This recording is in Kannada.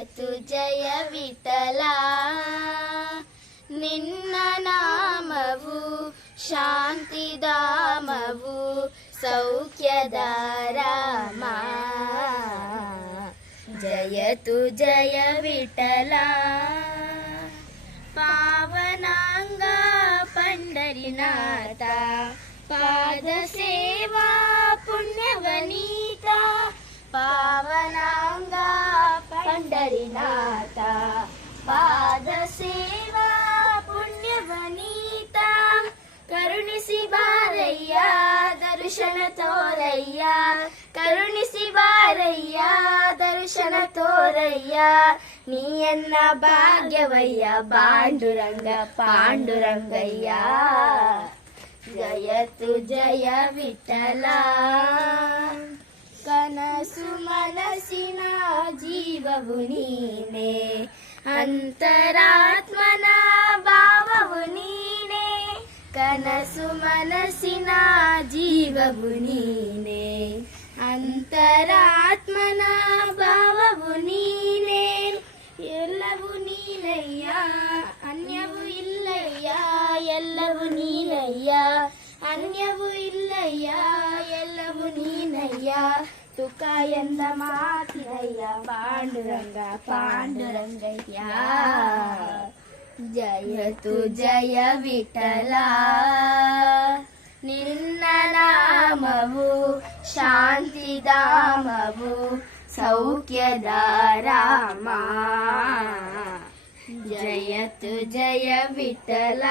ಜಯತು ಜಯ ವಿಠಲ ನಿನ್ನ ನಾಮವು ಶಾಂತಿಧಾಮವು ಸೌಖ್ಯದ ರಾಮ ಜಯತು ಜಯ ವಿಠಲ ಪಾವನಾಂಗ ಪಂಡರಿನಾಥ ಪಾದ ಸೇವಾ ಪುಣ್ಯವನೀತ ಪಾವನಾಂಗ ಪಂಡರಿನಾಥ ಪಾದ ಸೇವಾ ಪುಣ್ಯವನೀತ ಕರುಣಿಸಿ ಬಾರಯ್ಯ ದರ್ಶನ ತೋರಯ್ಯ ಕರುಣಿಸಿ ಬಾರಯ್ಯ ದರ್ಶನ ತೋರಯ್ಯ ನೀಯನ್ನ ಭಾಗ್ಯವಯ್ಯ ಪಾಂಡುರಂಗ ಪಾಂಡುರಂಗಯ್ಯ ಜಯತು ಜಯ ವಿಠಲ ಕನಸು ಮನಸ್ಸಿನ ಜೀವವು ನೀನೆ ಅಂತರಾತ್ಮನ ಭಾವವು ನೀನೆ ಕನಸು ಮನಸ್ಸಿನ ಜೀವವು ನೀನೆ ಅಂತರಾತ್ಮನ ಭಾವವು ನೀನೆ ಎಲ್ಲವೂ ನೀನಯ್ಯ ಅನ್ಯವು ಇಲ್ಲಯ್ಯ ಎಲ್ಲವೂ ನೀನಯ್ಯ ಅನ್ಯವು ಇಲ್ಲಯ್ಯ ಎಲ್ಲವೂ ನೀನಯ್ಯ ತುಕ ಎಂದ ಮಾತಿನಯ್ಯ ಪಾಂಡುರಂಗ ಪಾಂಡುರಂಗಯ್ಯ ಜಯತು ಜಯ ವಿಠಲ ನಿನ್ನ ನಾಮವು ಶಾಂತಿಧಾಮವು ಸೌಖ್ಯದ ರಾಮ ಜಯತು ಜಯ ವಿಠಲ